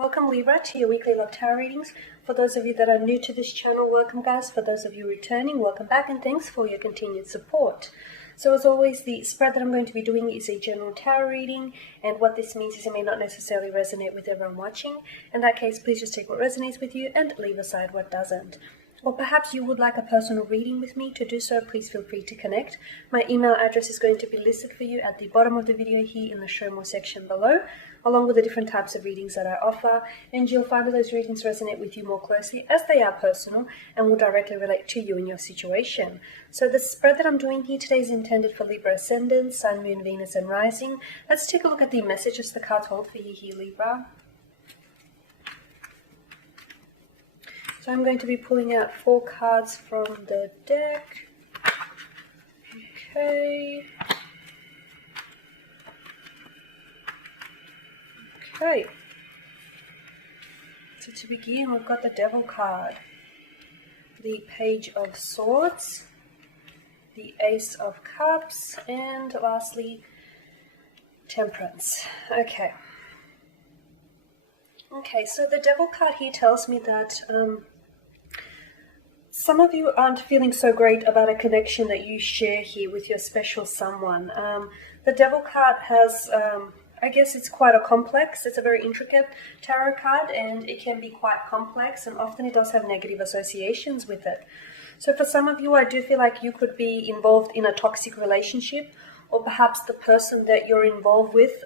Welcome Libra to your weekly love tarot readings. For those of you that are new to this channel, welcome guys. For those of you returning, welcome back and thanks for your continued support. So as always, the spread that I'm going to be doing is a general tarot reading, and what this means is it may not necessarily resonate with everyone watching. In that case, please just take what resonates with you and leave aside what doesn't. Or perhaps you would like a personal reading with me. To do so, please feel free to connect. My email address is going to be listed for you at the bottom of the video here in the show more section below, along with the different types of readings that I offer, and you'll find that those readings resonate with you more closely as they are personal and will directly relate to you and your situation. So the spread that I'm doing here today is intended for Libra Ascendant, Sun, Moon, Venus and Rising. Let's take a look at the messages the cards hold for you here, Libra. So I'm going to be pulling out 4 cards from the deck. Okay. Okay. So to begin, we've got the Devil card, the Page of Swords, the Ace of Cups, and lastly, Temperance. Okay. Okay, so the Devil card here tells me that some of you aren't feeling so great about a connection that you share here with your special someone. The Devil card has, I guess it's quite a complex, it's a very intricate tarot card, and it can be quite complex, and often it does have negative associations with it. So for some of you, I do feel like you could be involved in a toxic relationship, or perhaps the person that you're involved with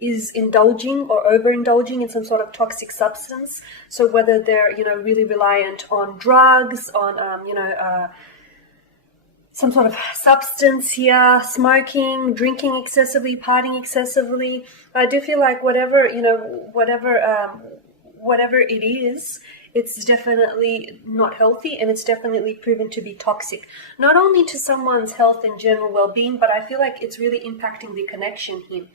is indulging or overindulging in some sort of toxic substance. So whether they're, really reliant on drugs, on, some sort of substance here, smoking, drinking excessively, partying excessively. I do feel like whatever it is, it's definitely not healthy, and it's definitely proven to be toxic. Not only to someone's health and general well-being, but I feel like it's really impacting the connection here.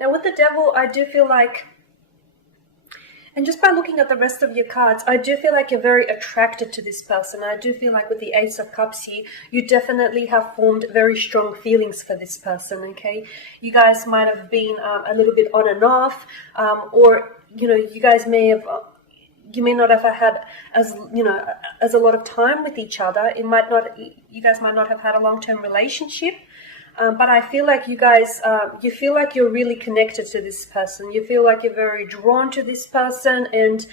Now with the Devil, I do feel like, and just by looking at the rest of your cards, I do feel like you're very attracted to this person. I do feel like with the Ace of Cups here, you definitely have formed very strong feelings for this person, okay? You guys might have been a little bit on and off, or, you guys may have... you may not have had as a lot of time with each other. You guys might not have had a long-term relationship, but I feel like you guys, you feel like you're really connected to this person. You feel like you're very drawn to this person, and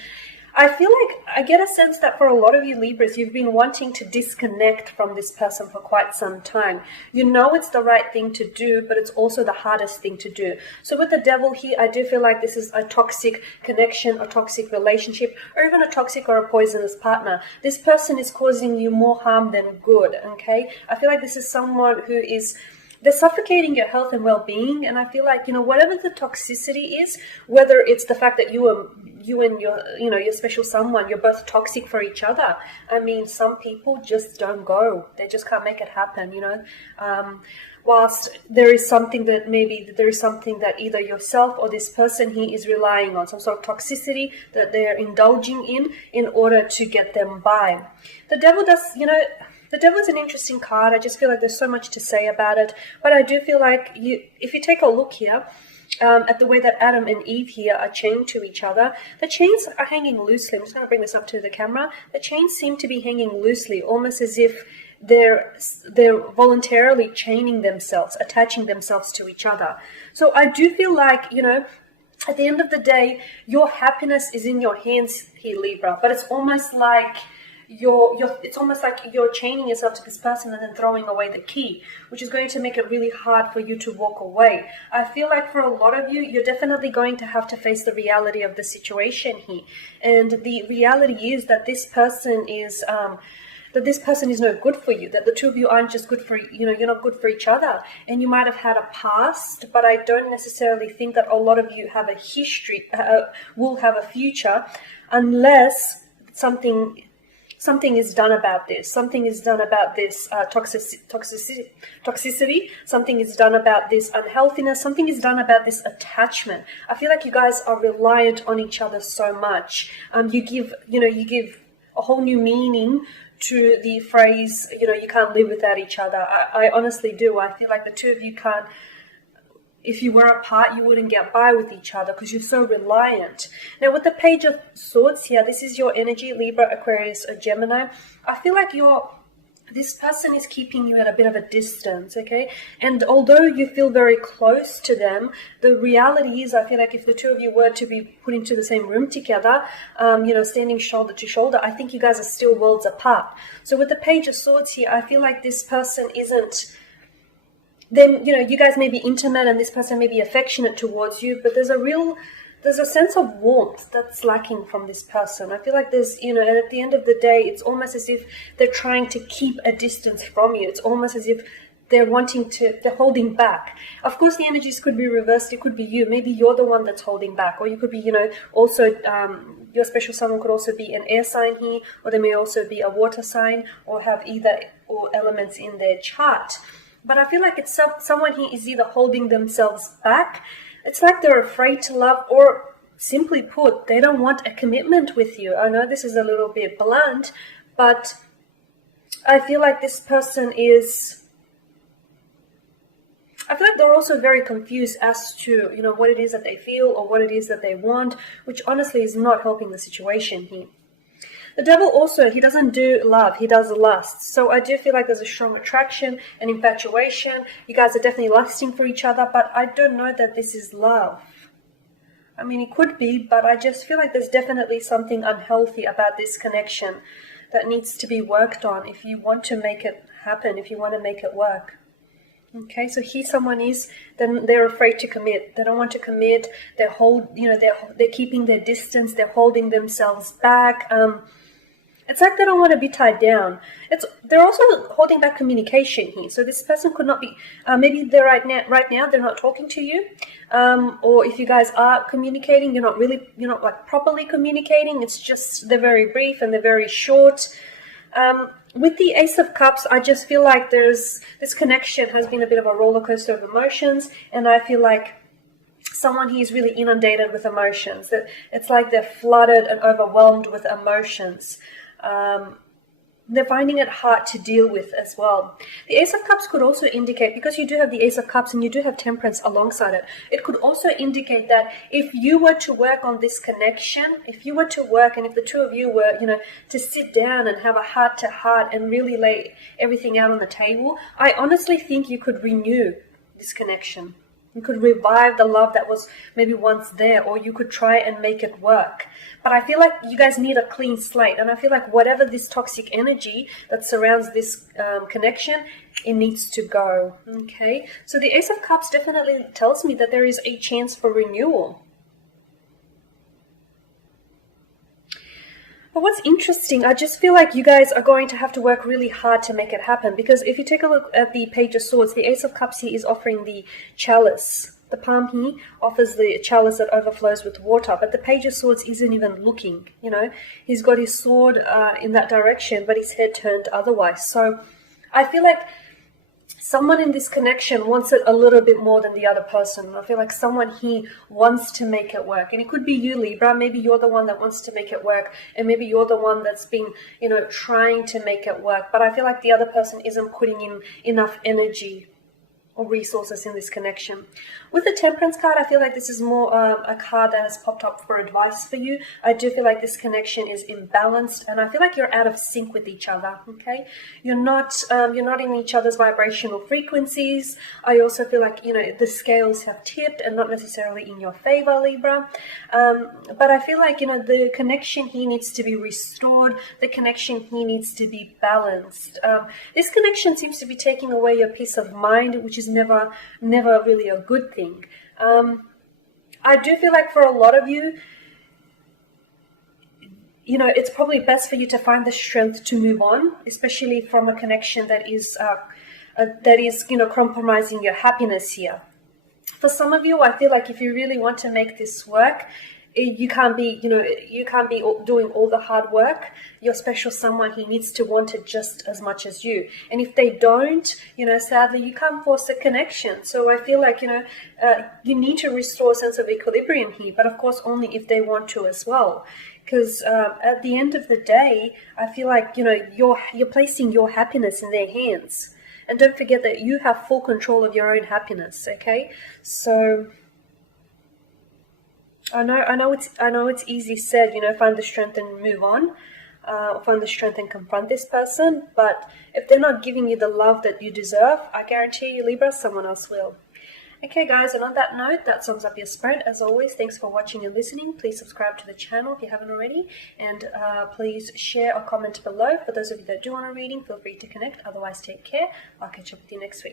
I feel like I get a sense that for a lot of you Libras, you've been wanting to disconnect from this person for quite some time. You know it's the right thing to do, but it's also the hardest thing to do. So with the Devil here, I do feel like this is a toxic connection, a toxic relationship, or even a toxic or a poisonous partner. This person is causing you more harm than good, okay? I feel like this is someone who is... they're suffocating your health and well-being, and I feel like, whatever the toxicity is, whether it's the fact that you and your special someone, you're both toxic for each other. I mean, some people just don't go. They just can't make it happen, whilst there is something that either yourself or this person here is relying on, some sort of toxicity that they're indulging in order to get them by. The Devil does, the Devil is an interesting card. I just feel like there's so much to say about it. But I do feel like if you take a look here at the way that Adam and Eve here are chained to each other, the chains are hanging loosely. I'm just going to bring this up to the camera. The chains seem to be hanging loosely, almost as if they're voluntarily chaining themselves, attaching themselves to each other. So I do feel like, at the end of the day, your happiness is in your hands here, Libra. But it's almost like... it's almost like you're chaining yourself to this person and then throwing away the key, which is going to make it really hard for you to walk away. I feel like for a lot of you, you're definitely going to have to face the reality of the situation here. And the reality is that this person is no good for you, that the two of you aren't just good for, you're not good for each other. And you might have had a past, but I don't necessarily think that a lot of you have a history, will have a future, unless something is done about this. Something is done about this toxicity. Something is done about this unhealthiness. Something is done about this attachment. I feel like you guys are reliant on each other so much. You give a whole new meaning to the phrase, you can't live without each other. I honestly do. I feel like the two of you can't if you were apart, you wouldn't get by with each other because you're so reliant. Now, with the Page of Swords here, this is your energy, Libra, Aquarius, or Gemini. I feel like this person is keeping you at a bit of a distance, okay? And although you feel very close to them, the reality is I feel like if the two of you were to be put into the same room together, standing shoulder to shoulder, I think you guys are still worlds apart. So with the Page of Swords here, I feel like this person isn't, then, you guys may be intimate and this person may be affectionate towards you, but there's a sense of warmth that's lacking from this person. I feel like there's, and at the end of the day, it's almost as if they're trying to keep a distance from you. It's almost as if they're holding back. Of course, the energies could be reversed. It could be you. Maybe you're the one that's holding back. Or you could be, also, your special someone could also be an air sign here, or they may also be a water sign, or have either or elements in their chart. But I feel like it's someone here is either holding themselves back. It's like they're afraid to love, or simply put, they don't want a commitment with you. I know this is a little bit blunt, but I feel like this person is, I feel like they're also very confused as to, what it is that they feel or what it is that they want, which honestly is not helping the situation here. The devil also, he doesn't do love, he does lust. So I do feel like there's a strong attraction and infatuation. You guys are definitely lusting for each other, but I don't know that this is love. I mean, it could be, but I just feel like there's definitely something unhealthy about this connection that needs to be worked on if you want to make it happen, if you want to make it work. Okay, so here someone is, then they're afraid to commit. They don't want to commit. They're keeping their distance. They're holding themselves back. It's like they don't want to be tied down. They're also holding back communication here. So this person could not be, maybe they're right now they're not talking to you. Or if you guys are communicating, you're not like properly communicating. It's just, they're very brief and they're very short. With the Ace of Cups, I just feel like this connection has been a bit of a roller coaster of emotions. And I feel like someone here is really inundated with emotions. That it's like they're flooded and overwhelmed with emotions. They're finding it hard to deal with as well. The Ace of Cups could also indicate, because you do have the Ace of Cups and you do have Temperance alongside it, it could also indicate that if you were to work on this connection, if you were to work and if the two of you were, to sit down and have a heart-to-heart and really lay everything out on the table, I honestly think you could renew this connection. You could revive the love that was maybe once there, or you could try and make it work. But I feel like you guys need a clean slate. And I feel like whatever this toxic energy that surrounds this connection, it needs to go. Okay? So the Ace of Cups definitely tells me that there is a chance for renewal. But what's interesting, I just feel like you guys are going to have to work really hard to make it happen. Because if you take a look at the Page of Swords, the Ace of Cups here is offering the chalice. The palm here offers the chalice that overflows with water. But the Page of Swords isn't even looking, He's got his sword in that direction, but his head turned otherwise. So I feel like someone in this connection wants it a little bit more than the other person. I feel like someone here wants to make it work. And it could be you, Libra. Maybe you're the one that wants to make it work. And maybe you're the one that's been, trying to make it work. But I feel like the other person isn't putting in enough energy or resources in this connection. With the Temperance card, I feel like this is more a card that has popped up for advice for you. I do feel like this connection is imbalanced, and I feel like you're out of sync with each other. Okay, you're not in each other's vibrational frequencies. I also feel like the scales have tipped and not necessarily in your favor, Libra. But I feel like the connection here needs to be restored. The connection here needs to be balanced. This connection seems to be taking away your peace of mind, which is never really a good thing. I do feel like for a lot of you, it's probably best for you to find the strength to move on, especially from a connection that is compromising your happiness here. For some of you, I feel like if you really want to make this work, you can't be doing all the hard work. Your special someone, he needs to want it just as much as you. And if they don't, sadly, you can't force a connection. So I feel like, you need to restore a sense of equilibrium here, but of course only if they want to as well. Because at the end of the day, I feel like, you're placing your happiness in their hands. And don't forget that you have full control of your own happiness, okay? So I know it's easy said, find the strength and move on, find the strength and confront this person. But if they're not giving you the love that you deserve, I guarantee you, Libra, someone else will. Okay, guys, and on that note, that sums up your spread. As always, thanks for watching and listening. Please subscribe to the channel if you haven't already, and please share or comment below. For those of you that do want a reading, feel free to connect. Otherwise, take care. I'll catch up with you next week.